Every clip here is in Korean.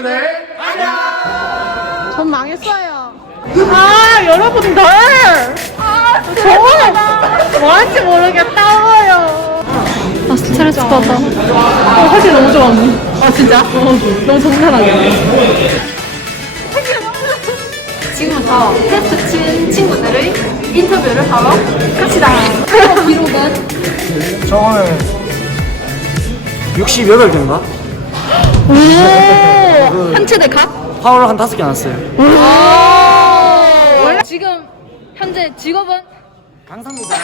친구들 전 망했어요. 아, 여러분들! 아, 저는 뭐 할지 모르겠다고요. 아, 스트레스 받아. 어, 사실 너무 좋았네. 아, 진짜? 어, 너무 정산하게. 지금부터 테스트 친 친구들의 인터뷰를 하러 갑시다. 기록은? 저 오늘 68개인가? 오! 한 치대 각? 파워를 한 다섯 개 났어요. 원래 지금 현재 직업은? 강사입니다.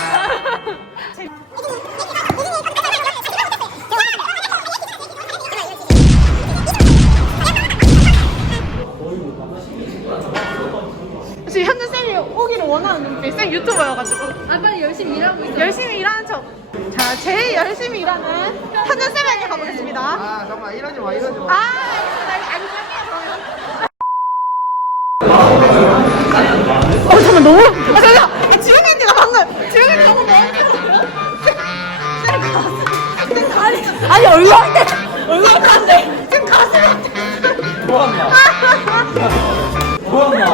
지금 현재 쌤이 오기를 원하는 눈빛. 쌤 유튜버여가지고. 아, 빨리 열심히 일하고 있어. 열심히 일하는 척. 자, 제일 열심히 일하는 현재 쌤에게 가보겠습니다. 아 잠깐만 이러지 마 이러지 마 아, 알겠습니다. 알겠습니다. 그러면. 어, 잠깐 너무. 아, 잠깐. 아, 지웅이 언니가 방금. 지웅이 언니가 방금 쌤 가슴. 아니, 얼굴한테. 얼굴한테. 쌤 가슴. 뭐하냐? 뭐하냐?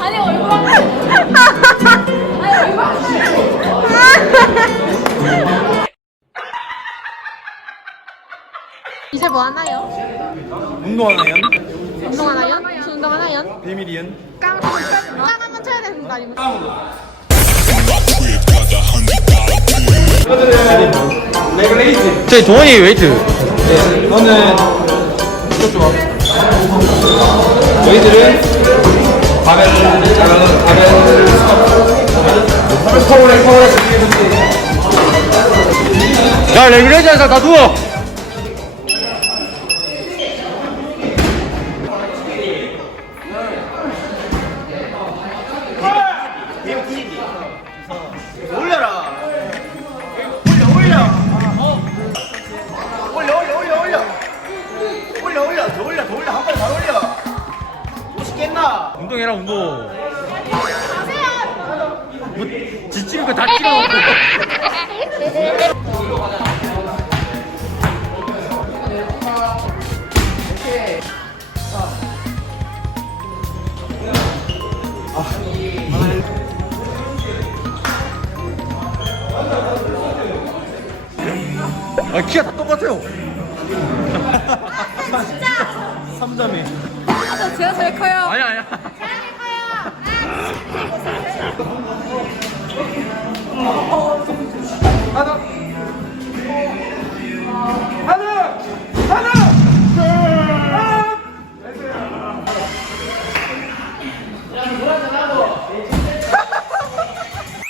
아니, 얼굴한테. 아니, 얼굴한테. 이제 뭐 하나요? 운동하나요? 운동하나요? 무슨 운동하나요? 비밀이연? 깡 한번 쳐야 되는 거 아닙니까? 저희 동원이 웨이트. 저는 이쪽 좋아 저희들은 바벨 바벨 바벨 스톱 파워렉 파워렉 야, 레귤레이션에서 다 누워! 운동해라, 운동. 뭐, 지치는 거 다 찍어놓고. 아, 키가 다 똑같아요. 3점이. 아, 저 제가 제일 커요. 아니야 아니야. 하나. 하나. 하나.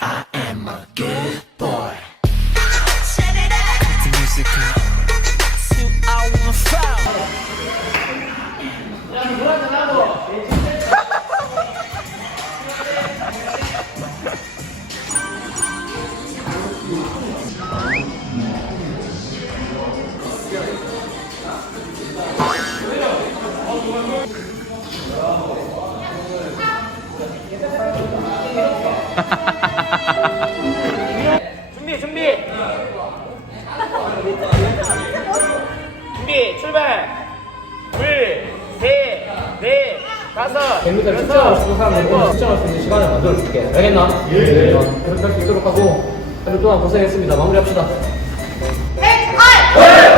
I am a good boy. 준비 준비. 준비 출발. 둘셋넷 다섯 재밌다. 숫자가 사람들은 숫자할 수 있는 시간을 만들어줄게. 알겠나? 네. 그렇게 할 수 있도록 하고 한주 동안 고생했습니다. 마무리합시다. 쏟다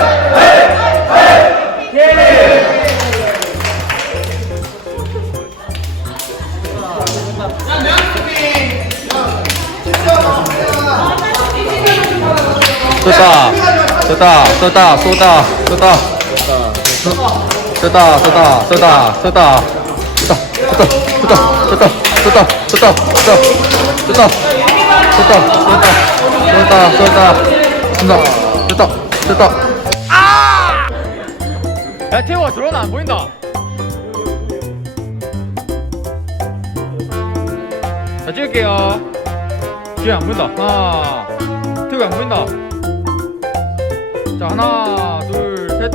쏟다 쏟다 쏟다 쏟다 쏟다 쏟다 쏟다 쏟다 쏟다 쏟다 쏟다 쏟다 쏟다 쏟다 쏟다 쏟다 쏟다 쏟다 아! 야 태호가 저러나 안 보인다 자 찍을게요 뒤에 안 보인다 하나 태호가 안 보인다 자 하나 둘 셋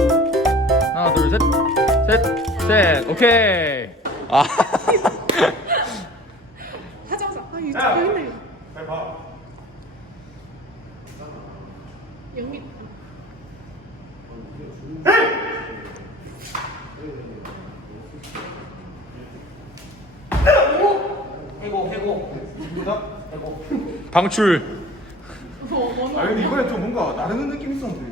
하나 둘 셋 셋셋 오케이 아 하자 하자. 아 유튜브 힘들요 영민. 방출 어, 어, 어. 아 근데 이번에 좀 뭔가 나르는 느낌 있었는데